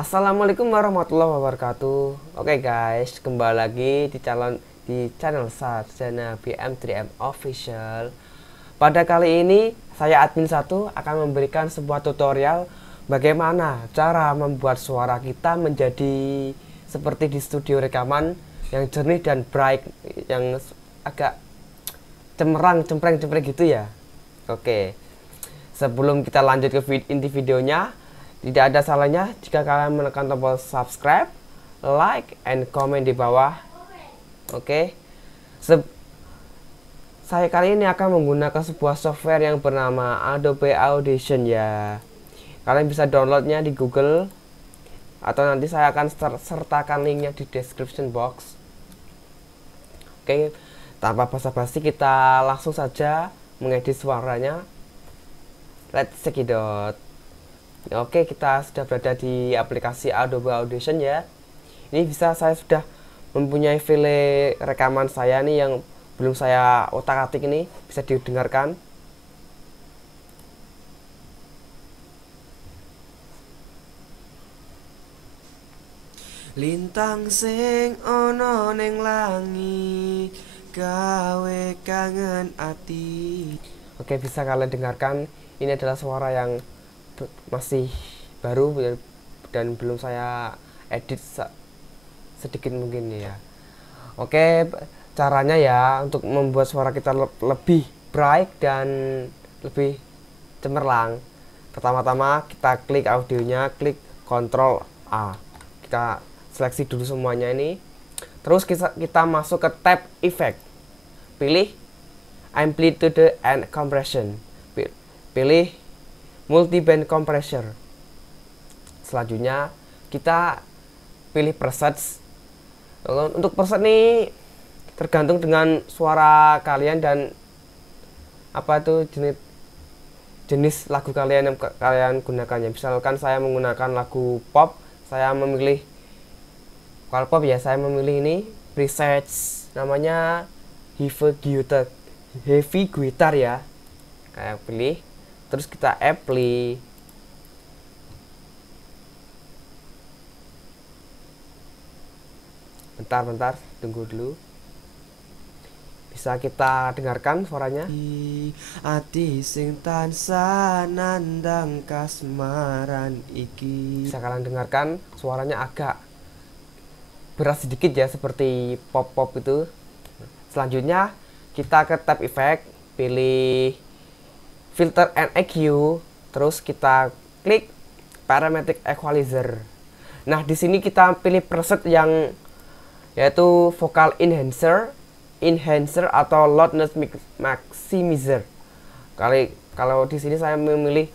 Assalamualaikum warahmatullahi wabarakatuh. Oke guys, kembali lagi di channel Sarjana BM3M Official. Pada kali ini saya admin 1 akan memberikan sebuah tutorial bagaimana cara membuat suara kita menjadi seperti di studio rekaman yang jernih dan bright, yang agak cempreng gitu ya. Oke, sebelum kita lanjut ke inti videonya, tidak ada salahnya jika kalian menekan tombol subscribe, like, and comment di bawah. Oke. Saya kali ini akan menggunakan sebuah software yang bernama Adobe Audition ya. Kalian bisa downloadnya di Google, atau nanti saya akan sertakan linknya di description box. Oke, tanpa basa-basi kita langsung saja mengedit suaranya. Let's check it out. Oke, kita sudah berada di aplikasi Adobe Audition ya. Ini saya sudah mempunyai file rekaman saya nih yang belum saya otak-atik, ini bisa didengarkan. Lintang sing ono neng langit gawe kangen ati. Oke, bisa kalian dengarkan. Ini adalah suara yang masih baru dan belum saya edit sedikit mungkin ya. Oke, caranya ya untuk membuat suara kita lebih bright dan lebih cemerlang. Pertama-tama kita klik audionya, klik Ctrl A, kita seleksi dulu semuanya ini. Terus kita masuk ke tab effect, pilih amplitude and compression, pilih multiband compressor. Selanjutnya kita pilih presets. Untuk preset ini tergantung dengan suara kalian dan apa itu jenis lagu kalian yang kalian gunakannya. Misalkan saya menggunakan lagu pop, saya memilih, kalau pop ya saya memilih ini presets namanya heavy guitar ya. Kayak pilih, terus kita apply. Bentar, tunggu dulu. Bisa kita dengarkan suaranya. Ati sing tansah nandang kasmaran iki. Bisa kalian dengarkan suaranya agak berat sedikit ya, seperti pop itu. Selanjutnya kita ke tab effect, pilih filter and EQ, terus kita klik parametric equalizer. Nah, di sini kita pilih preset yang yaitu vocal enhancer atau loudness maximizer. Kalau di sini saya memilih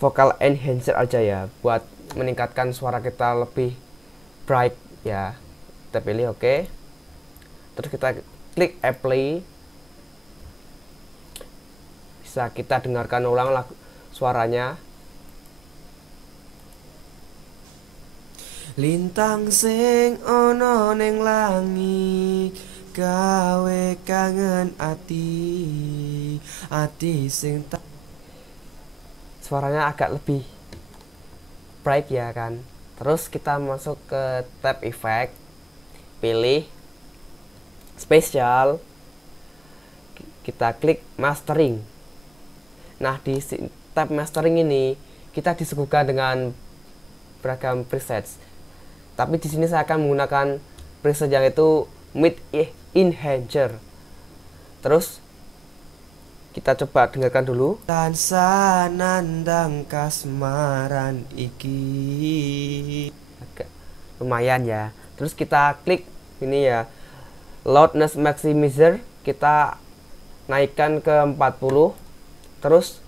vocal enhancer aja ya, buat meningkatkan suara kita lebih bright ya. Kita pilih oke. Terus kita klik apply. Bisa kita dengarkan ulang lagu suaranya. Lintang sing ono neng langit gawe kangen ati sing suaranya agak lebih bright ya kan. Terus kita masuk ke tab effect, pilih spesial, kita klik mastering. Nah, di tab mastering ini kita disuguhkan dengan beragam presets. Tapi di sini saya akan menggunakan preset yang itu mid enhancer. Terus kita coba dengarkan dulu. Tansah nandang kasmaran iki. Agak lumayan ya. Terus kita klik ini ya, loudness maximizer, kita naikkan ke 40. Terus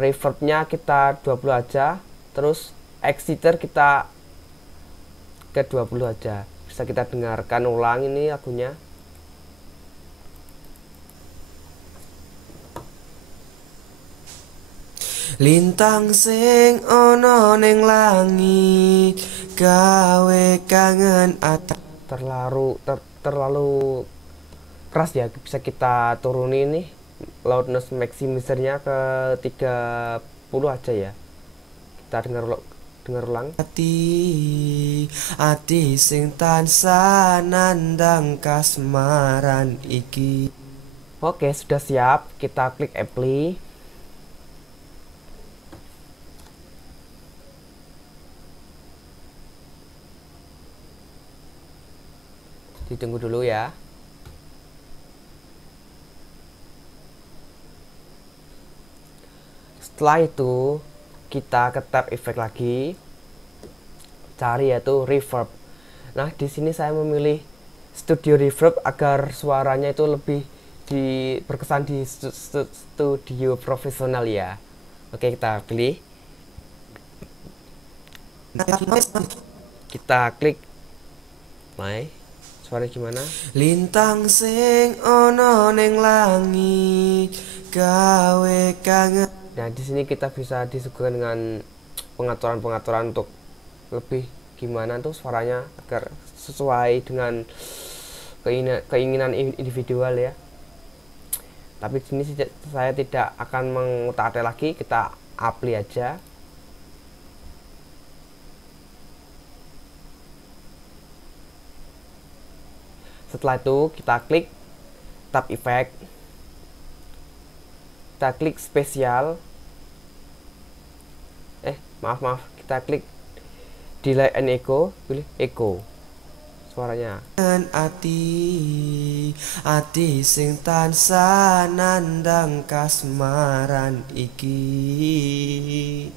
reverbnya kita 20 aja. Terus exciter kita ke 20 aja. Bisa kita dengarkan ulang ini lagunya. Lintang sing ono neng langit gawe kangen ati. Terlalu keras ya, bisa kita turunin nih loudness maximizernya ke 30 aja ya. Kita dengar dengar ulang. Ati sing tansah nandang kasmaran iki. Oke, sudah siap. Kita klik apply. Ditunggu dulu ya. Setelah itu kita ke tab efek lagi, cari yaitu reverb. Nah, di sini saya memilih studio reverb agar suaranya itu lebih berkesan di studio profesional ya. Oke, kita pilih. Kita klik play. Suara gimana? Lintang sing ono neng langit gawe kangen. Nah, di sini kita bisa disuguhkan dengan pengaturan-pengaturan untuk lebih gimana tuh suaranya agar sesuai dengan keinginan individual ya. Tapi di sini saya tidak akan mengutak-atik lagi, kita apply aja. Setelah itu kita klik tab efek, kita klik spesial, maaf, kita klik delay and echo, pilih echo suaranya. Ati sing tansah nandang kasmaran iki.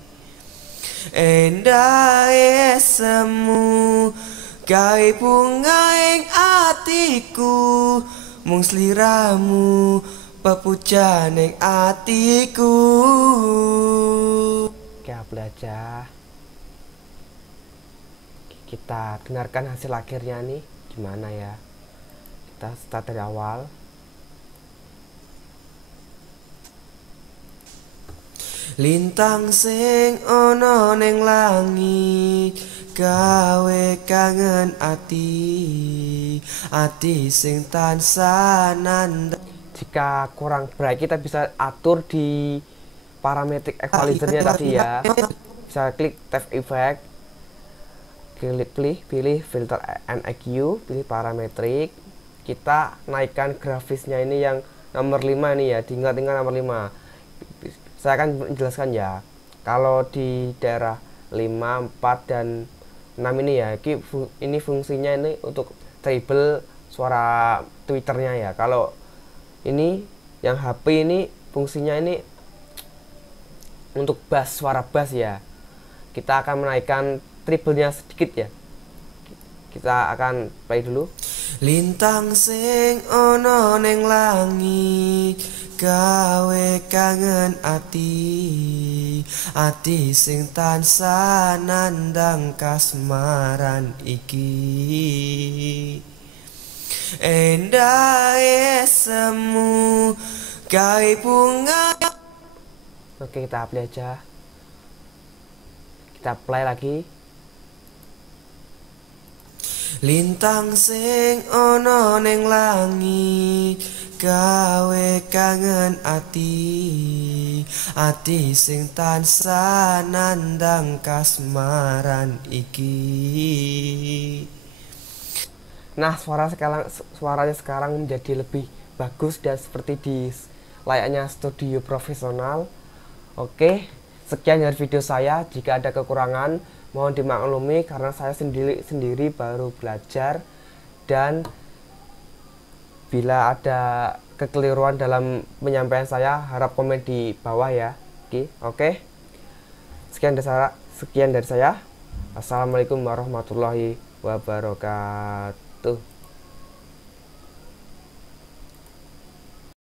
Endahe semu gawe bunga ing atiku, mung sliramu pepujan ing atiku. Oke, apply aja. Kita dengarkan hasil akhirnya nih gimana ya. Kita start dari awal. Lintang sing ono neng langit gawe kangen ati sing tansah nandang. Jika kurang bright kita bisa atur di parametric equalizernya tadi ya. Bisa klik tab effect, pilih filter and EQ, pilih parametrik. Kita naikkan grafisnya ini yang nomor 5 ini ya, diingat-ingat nomor 5. Saya akan menjelaskan ya. Kalau di daerah 5, 4 dan 6 ini ya, ini fungsinya ini untuk treble suara Twitternya ya. Kalau ini yang HP ini fungsinya ini untuk bass, suara bass ya. Kita akan menaikkan treble-nya sedikit ya. Kita akan play dulu. Lintang sing ono neng langit gawe kangen ati sing tansah nandang kasmaran iki. Endahe semu gawe bunga. Oke, kita apply aja. Kita play lagi. Lintang sing ono neng langit gawe kangen ati sing tansah nandang kasmaran iki. Nah, suaranya sekarang menjadi lebih bagus dan seperti di layaknya studio profesional. Oke, sekian dari video saya. Jika ada kekurangan, mohon dimaklumi karena saya sendiri baru belajar, dan bila ada kekeliruan dalam penyampaian saya, harap komen di bawah ya. Oke. Sekian dari saya. Assalamualaikum warahmatullahi wabarakatuh.